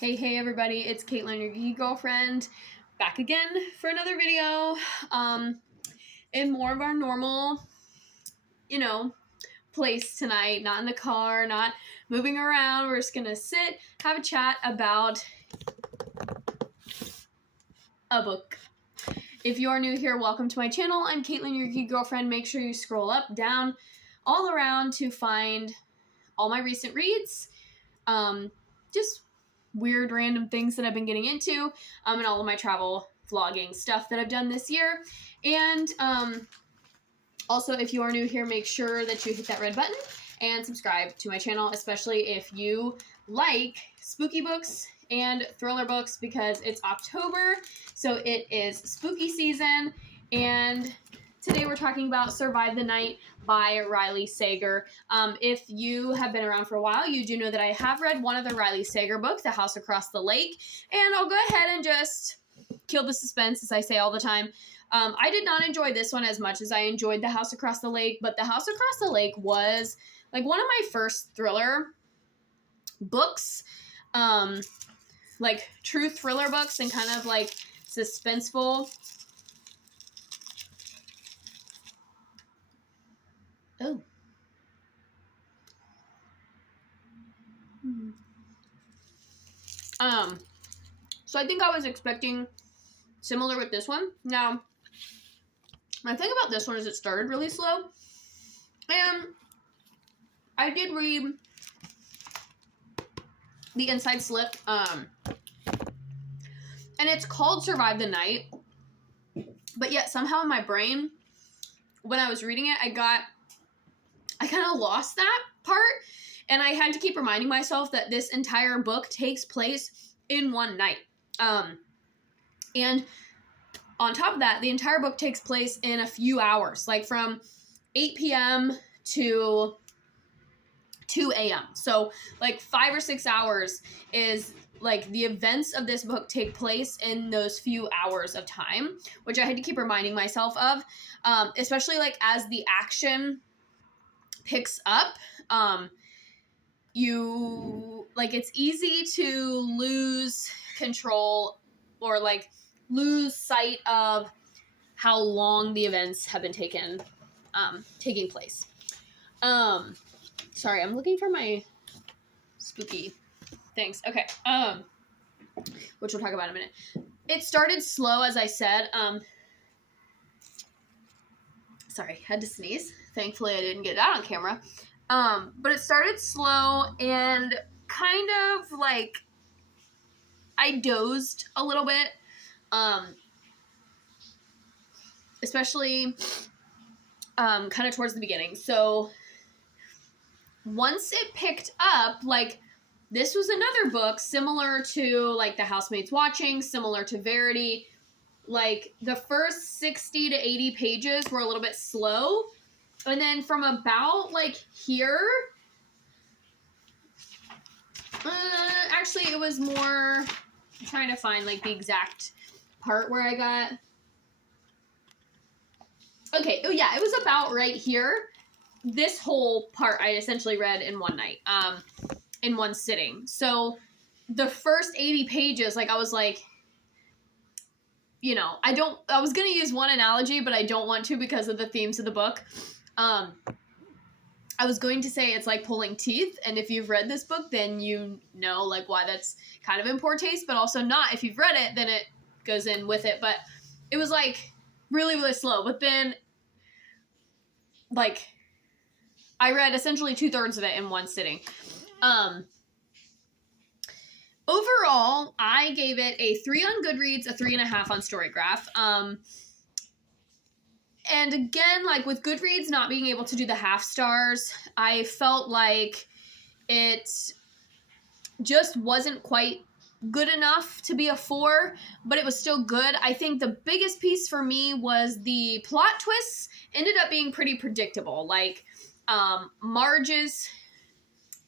Hey everybody, it's Caitlin, your geeky girlfriend, back again for another video, in more of our normal, place tonight, not in the car, not moving around. We're just gonna sit, have a chat about a book. If you are new here, welcome to my channel. I'm Caitlin, your geeky girlfriend. Make sure you scroll up, down, all around to find all my recent reads, just weird random things that I've been getting into, and all of my travel vlogging stuff that I've done this year. And also, if you are new here, make sure that you hit that red button and subscribe to my channel, especially if you like spooky books and thriller books, because it's October, so it is spooky season. And today we're talking about Survive the Night by Riley Sager. If you have been around for a while, you do know that I have read one of the Riley Sager books, The House Across the Lake, and I'll go ahead and just kill the suspense, as I say all the time. I did not enjoy this one as much as I enjoyed The House Across the Lake, but The House Across the Lake was like one of my first thriller books, like true thriller books and kind of like suspenseful. Oh. So I think I was expecting similar with this one. Now, my thing about this one is it started really slow, and I did read the inside slip, and it's called Survive the Night, but yet somehow in my brain, when I was reading it, I kind of lost that part, and I had to keep reminding myself that this entire book takes place in one night. And on top of that, the entire book takes place in a few hours, like from 8 p.m. to 2 a.m. So like 5 or 6 hours is like the events of this book take place in those few hours of time, which I had to keep reminding myself of, especially like as the action picks up. It's easy to lose control or like lose sight of how long the events have been taking place. Sorry, I'm looking for my spooky things. Okay. Which we'll talk about in a minute. It started slow, as I said. Sorry, had to sneeze. Thankfully, I didn't get that on camera. But it started slow and kind of like I dozed a little bit, especially kind of towards the beginning. So once it picked up, like this was another book similar to like The Housemaid's Watching, similar to Verity. Like the first 60 to 80 pages were a little bit slow. And then from about, like, here, actually, it was more, I'm trying to find, like, the exact part where I got, okay, oh, yeah, it was about right here. This whole part I essentially read in one night, in one sitting. So the first 80 pages, like, I was like, I was going to use one analogy, but I don't want to because of the themes of the book. I was going to say it's like pulling teeth, and if you've read this book, then you know like why that's kind of in poor taste, but also not. If you've read it, then it goes in with it. But it was like really, really slow. But then like I read essentially 2/3 of it in one sitting. Overall, I gave it a 3 on Goodreads, a 3.5 on Storygraph. And again, like with Goodreads not being able to do the half stars, I felt like it just wasn't quite good enough to be a 4, but it was still good. I think the biggest piece for me was the plot twists ended up being pretty predictable. Like Marge's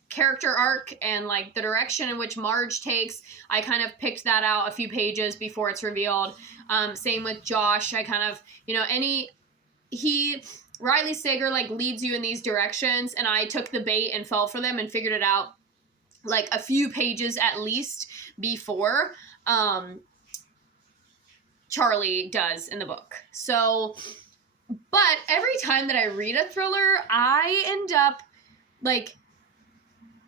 character arc and like the direction in which Marge takes, I kind of picked that out a few pages before it's revealed. Same with Josh. I kind of, Riley Sager like leads you in these directions, and I took the bait and fell for them and figured it out like a few pages at least before Charlie does in the book. So, but every time that I read a thriller, I end up like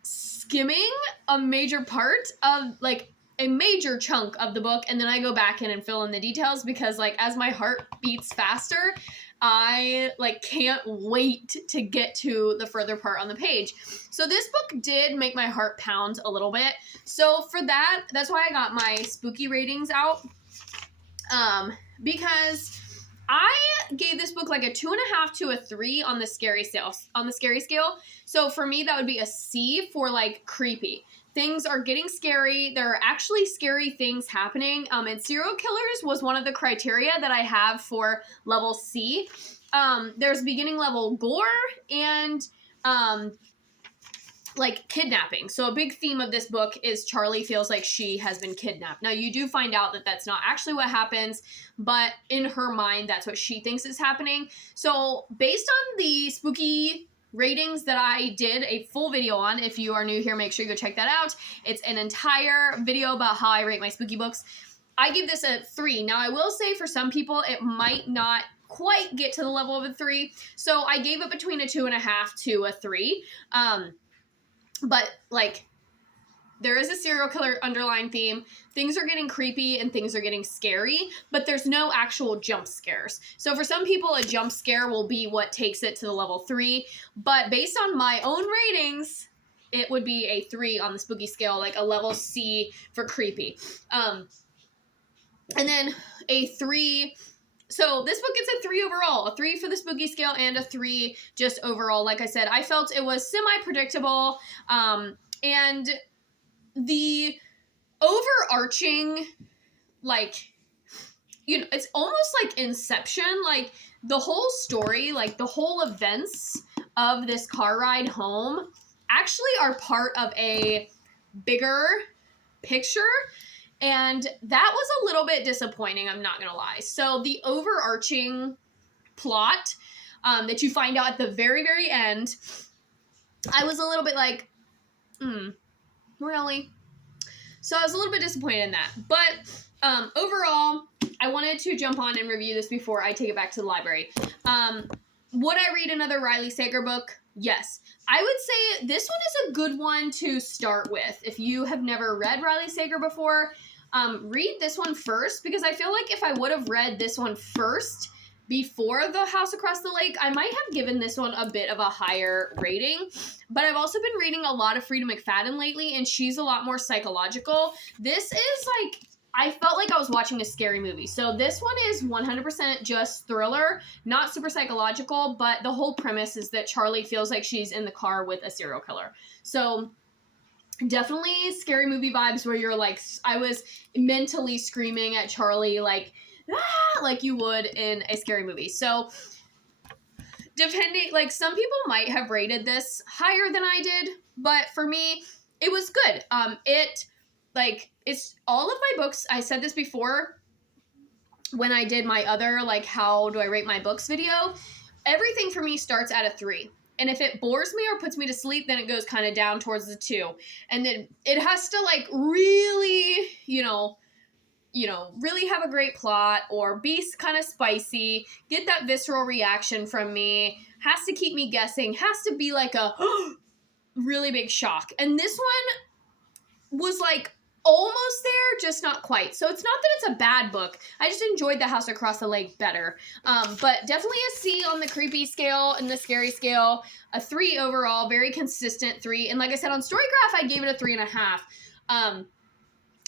skimming a major part of like a major chunk of the book, and then I go back in and fill in the details because like as my heart beats faster, I like can't wait to get to the further part on the page. So this book did make my heart pound a little bit. So for that's why I got my spooky ratings out. Because I gave this book like a 2.5 to a 3 on the scary scale. So for me, that would be a C for like creepy. Things are getting scary. There are actually scary things happening. And serial killers was one of the criteria that I have for level C. There's beginning level gore and like kidnapping. So a big theme of this book is Charlie feels like she has been kidnapped. Now you do find out that that's not actually what happens, but in her mind, that's what she thinks is happening. So based on the spooky ratings that I did a full video on, if you are new here, make sure you go check that out. It's an entire video about how I rate my spooky books. I give this a 3. Now I will say for some people, it might not quite get to the level of a 3. So I gave it between a 2.5 to a 3. But, like, there is a serial killer underlying theme. Things are getting creepy and things are getting scary, but there's no actual jump scares. So for some people, a jump scare will be what takes it to the level 3. But based on my own ratings, it would be a 3 on the spooky scale, like a level C for creepy. And then a 3... So this book gets a 3 overall, a 3 for the spooky scale and a 3 just overall. Like I said, I felt it was semi-predictable, and the overarching, like, you know, it's almost like Inception, like the whole story, like the whole events of this car ride home actually are part of a bigger picture. And that was a little bit disappointing, I'm not going to lie. So the overarching plot that you find out at the very, very end, I was a little bit like, really? So I was a little bit disappointed in that. But overall, I wanted to jump on and review this before I take it back to the library. Would I read another Riley Sager book? Yes. I would say this one is a good one to start with. If you have never read Riley Sager before, read this one first, because I feel like if I would have read this one first before The House Across the Lake, I might have given this one a bit of a higher rating. But I've also been reading a lot of Frida McFadden lately, and she's a lot more psychological. This is like, I felt like I was watching a scary movie. So this one is 100% just thriller, not super psychological, but the whole premise is that Charlie feels like she's in the car with a serial killer. So definitely scary movie vibes where you're like, I was mentally screaming at Charlie like, ah, like you would in a scary movie. So depending, like some people might have rated this higher than I did, but for me, it was good. It's all of my books. I said this before when I did my other, like, how do I rate my books video? Everything for me starts at a 3. And if it bores me or puts me to sleep, then it goes kind of down towards the 2. And then it has to, like, really, really have a great plot or be kind of spicy, get that visceral reaction from me, has to keep me guessing, has to be like a really big shock. And this one was like almost there, just not quite. So it's not that it's a bad book. I just enjoyed The House Across the Lake better. But definitely a C on the creepy scale and the scary scale. A 3 overall, very consistent 3. And like I said, on Storygraph, I gave it a 3.5.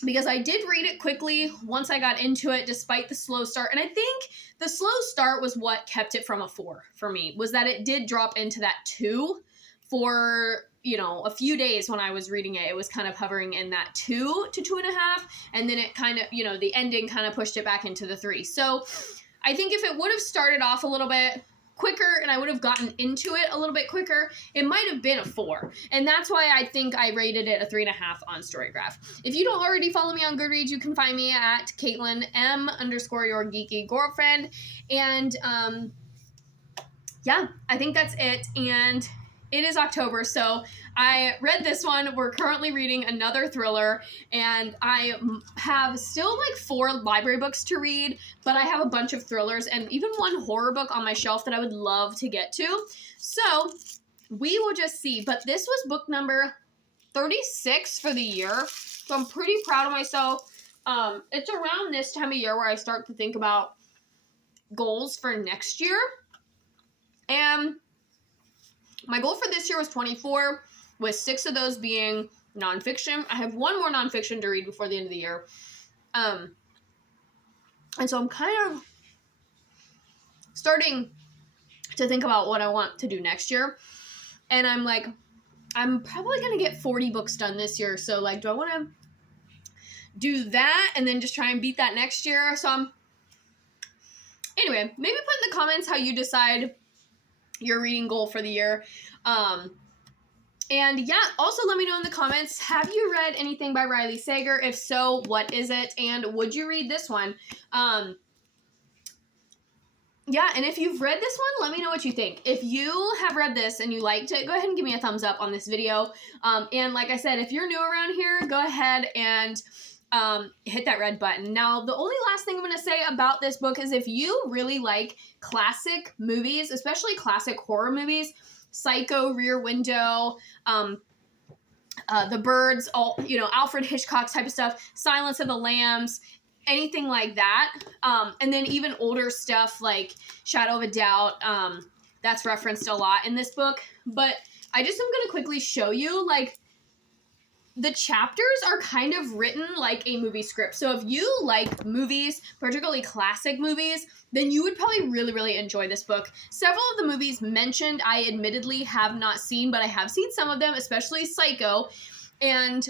Because I did read it quickly once I got into it, despite the slow start. And I think the slow start was what kept it from a 4 for me, was that it did drop into that 2 for, a few days when I was reading it. It was kind of hovering in that 2 to 2.5. And then it kind of, the ending kind of pushed it back into the 3. So I think if it would have started off a little bit quicker and I would have gotten into it a little bit quicker, it might have been a 4. And that's why I think I rated it a 3.5 on Storygraph. If you don't already follow me on Goodreads, you can find me at CaitlinM_ your geeky girlfriend. And yeah, I think that's it. And it is October, so I read this one. We're currently reading another thriller, and I have still like 4 library books to read, but I have a bunch of thrillers and even one horror book on my shelf that I would love to get to. So we will just see. But this was book number 36 for the year, so I'm pretty proud of myself. It's around this time of year where I start to think about goals for next year, and my goal for this year was 24, with 6 of those being nonfiction. I have 1 more nonfiction to read before the end of the year. And so I'm kind of starting to think about what I want to do next year. And I'm like, I'm probably going to get 40 books done this year. So, like, do I want to do that and then just try and beat that next year? So, anyway, maybe put in the comments how you decide your reading goal for the year. And yeah, also let me know in the comments, have you read anything by Riley Sager? If so, what is it? And would you read this one? Yeah, and if you've read this one, let me know what you think. If you have read this and you liked it, go ahead and give me a thumbs up on this video. And like I said, if you're new around here, go ahead and hit that red button. Now, the only last thing I'm going to say about this book is if you really like classic movies, especially classic horror movies, Psycho, Rear Window, The Birds, all, you know, Alfred Hitchcock type of stuff, Silence of the Lambs, anything like that. And then even older stuff like Shadow of a Doubt, that's referenced a lot in this book. But I just am going to quickly show you, like, the chapters are kind of written like a movie script. So if you like movies, particularly classic movies, then you would probably really, really enjoy this book. Several of the movies mentioned, I admittedly have not seen, but I have seen some of them, especially Psycho. And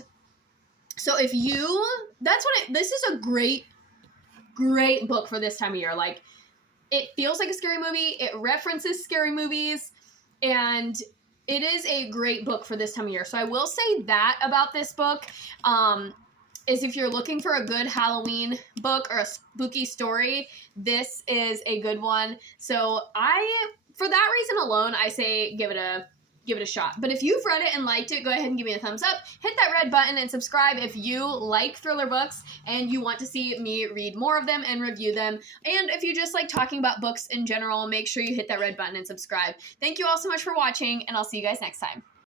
so if you, this is a great book for this time of year. Like, it feels like a scary movie. It references scary movies, and it is a great book for this time of year. So I will say that about this book, is if you're looking for a good Halloween book or a spooky story, this is a good one. So for that reason alone, I say give it a shot. But if you've read it and liked it, go ahead and give me a thumbs up. Hit that red button and subscribe if you like thriller books and you want to see me read more of them and review them. And if you just like talking about books in general, make sure you hit that red button and subscribe. Thank you all so much for watching, and I'll see you guys next time.